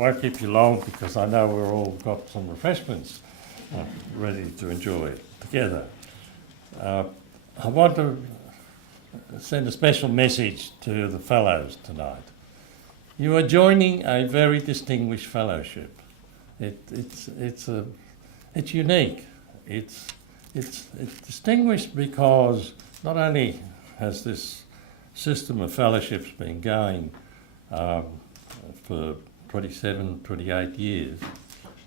won't keep you long because I know we've all got some refreshments ready to enjoy together. I want to send a special message to the fellows tonight. You are joining a very distinguished fellowship. It's unique. It's distinguished because not only has this system of fellowships been going for 27, 28 years,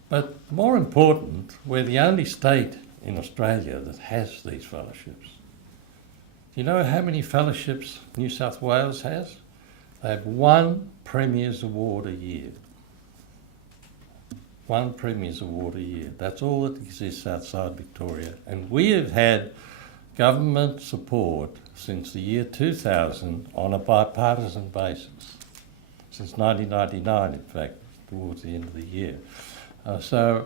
but more important, we're the only state in Australia that has these fellowships. Do you know how many fellowships New South Wales has? They have one Premier's Award a year. One Premier's Award a year. That's all that exists outside Victoria. And we have had government support since the year 2000 on a bipartisan basis. Since 1999, in fact, towards the end of the year. So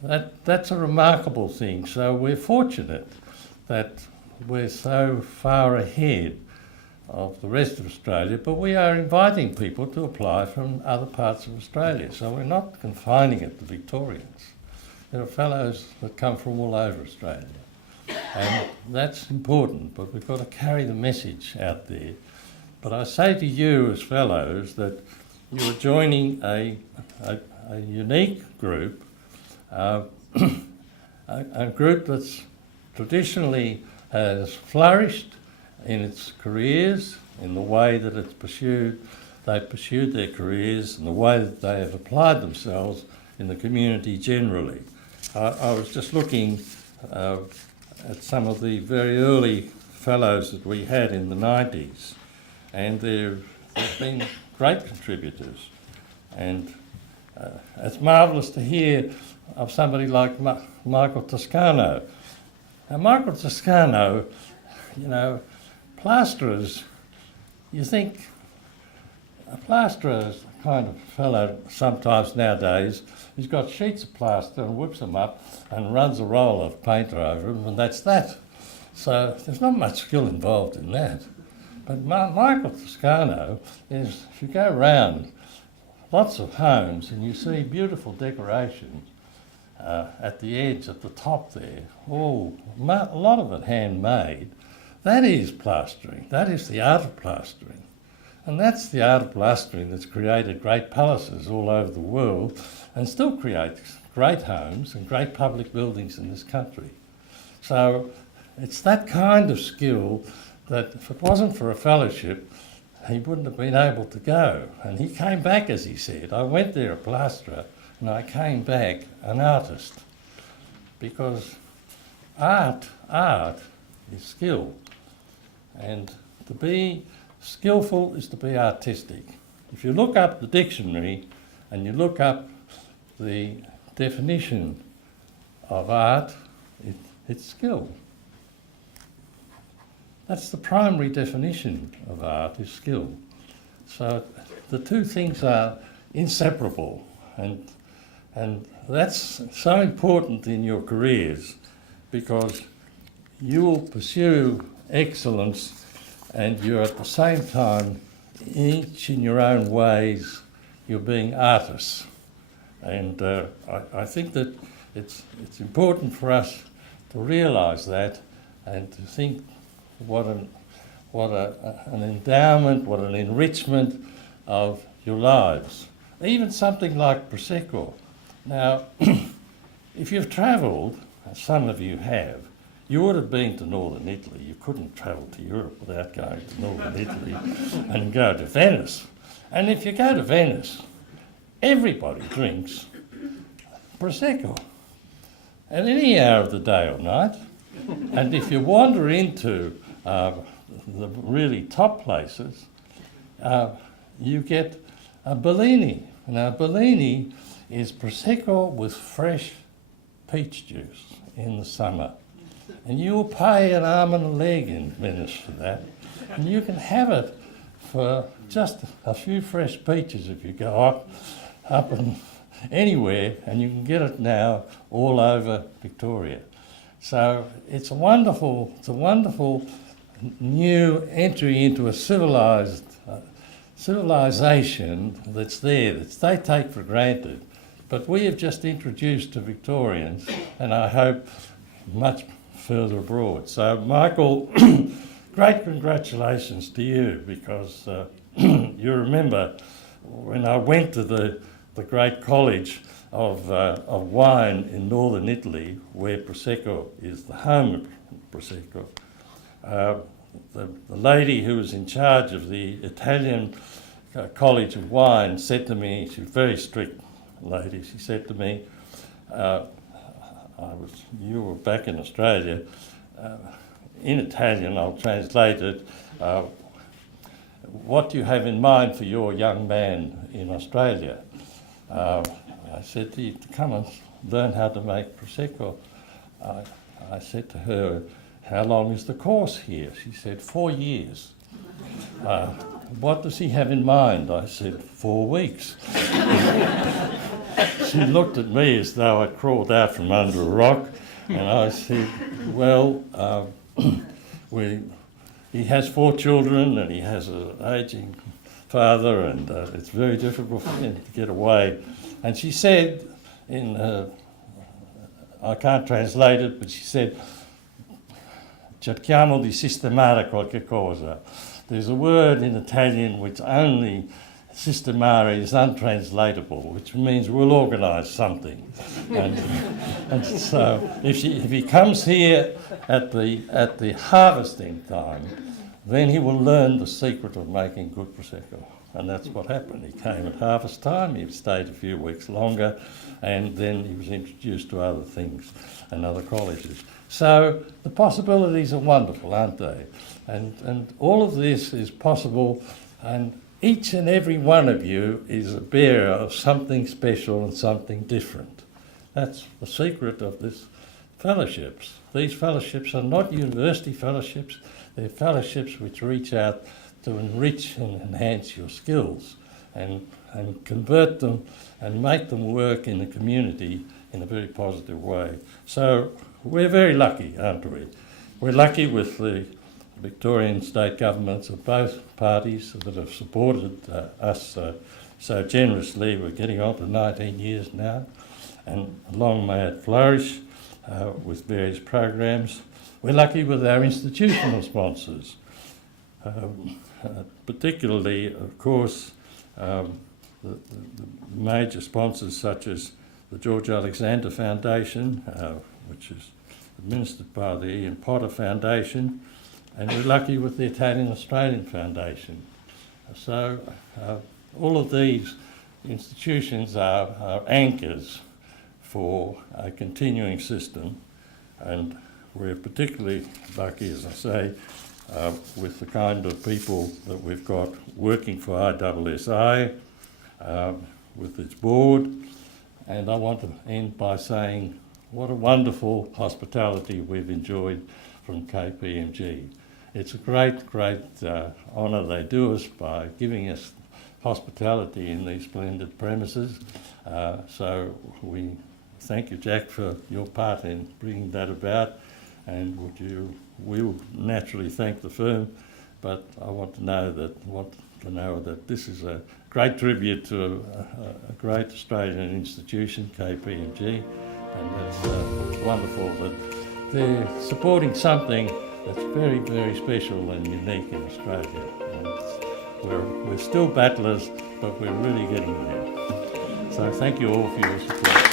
that's a remarkable thing. So we're fortunate that we're so far ahead of the rest of Australia, but we are inviting people to apply from other parts of Australia. So we're not confining it to Victorians. There are fellows that come from all over Australia. And that's important, but we've got to carry the message out there. But I say to you as fellows that you are joining a unique group, a group that's traditionally has flourished in its careers, in the way that it's pursued, they've pursued their careers, and the way that they have applied themselves in the community generally. I was just looking at some of the very early fellows that we had in the 90s, and they've been great contributors. And it's marvellous to hear of somebody like Michael Toscano. Now, Michael Toscano, you know, plasterers, you think a plasterer is the kind of fellow sometimes nowadays who's got sheets of plaster and whips them up and runs a roll of painter over them, and that's that. So there's not much skill involved in that. But Michael Toscano is, if you go around lots of homes and you see beautiful decorations at the edge, at the top there, a lot of it handmade. That is plastering. That is the art of plastering. And that's the art of plastering that's created great palaces all over the world and still creates great homes and great public buildings in this country. So it's that kind of skill that if it wasn't for a fellowship, he wouldn't have been able to go. And he came back, as he said. I went there a plasterer and I came back an artist, because art is skill. And to be skillful is to be artistic. If you look up the dictionary and you look up the definition of art, it's skill. That's the primary definition of art, is skill. So the two things are inseparable, and that's so important in your careers, because you will pursue excellence and you're at the same time, each in your own ways, you're being artists. And I think that it's important for us to realise that and to think what an endowment, what an enrichment of your lives. Even something like Prosecco. Now, if you've travelled, as some of you have, you would have been to northern Italy. You couldn't travel to Europe without going to northern Italy and go to Venice. And if you go to Venice, everybody drinks Prosecco at any hour of the day or night. And if you wander into the really top places, you get a Bellini. Now, Bellini is Prosecco with fresh peach juice in the summer. And you'll pay an arm and a leg in Venice for that. And you can have it for just a few fresh peaches if you go up and anywhere, and you can get it now all over Victoria. So it's a wonderful new entry into a civilised civilisation that's there, that they take for granted, but we have just introduced to Victorians, and I hope much further abroad. So, Michael, great congratulations to you, because you remember when I went to the great college of wine in northern Italy, where Prosecco is the home of Prosecco. The lady who was in charge of the Italian College of Wine said to me, she's a very strict lady, she said to me, you were back in Australia, in Italian, I'll translate it, what do you have in mind for your young man in Australia? I said to you, to come and learn how to make Prosecco. I said to her, how long is the course here? She said, 4 years. What does he have in mind? I said, 4 weeks. She looked at me as though I'd crawled out from under a rock, and I said, well, he has 4 children and he has an ageing father, and it's very difficult for him to get away. And she said, I can't translate it, but she said, cerchiamo di sistemare qualche cosa. There's a word in Italian which only sistemare is untranslatable, which means we'll organise something. And so if he comes here at the harvesting time, then he will learn the secret of making good Prosecco. And that's what happened. He came at harvest time, he stayed a few weeks longer, and then he was introduced to other things and other colleges. So the possibilities are wonderful, aren't they? And all of this is possible, and each and every one of you is a bearer of something special and something different. That's the secret of this fellowships. These fellowships are not university fellowships, they're fellowships which reach out to enrich and enhance your skills and convert them and make them work in the community in a very positive way. So we're very lucky, aren't we? We're lucky with the Victorian state governments of both parties that have supported us so generously. We're getting on to 19 years now, and long may it flourish with various programs. We're lucky with our institutional sponsors, particularly, of course, the major sponsors such as the George Alexander Foundation, which is administered by the Ian Potter Foundation, and we're lucky with the Italian Australian Foundation. So all of these institutions are anchors for a continuing system, and we're particularly lucky, as I say, with the kind of people that we've got working for ISSI, with its board. And I want to end by saying what a wonderful hospitality we've enjoyed from KPMG. It's a great honour they do us by giving us hospitality in these splendid premises. So we thank you, Jack, for your part in bringing that about. And we'll naturally thank the firm, but I want to know that this is a great tribute to a great Australian institution, KPMG, and it's wonderful that they're supporting something that's very, very special and unique in Australia. And we're still battlers, but we're really getting there. So thank you all for your support.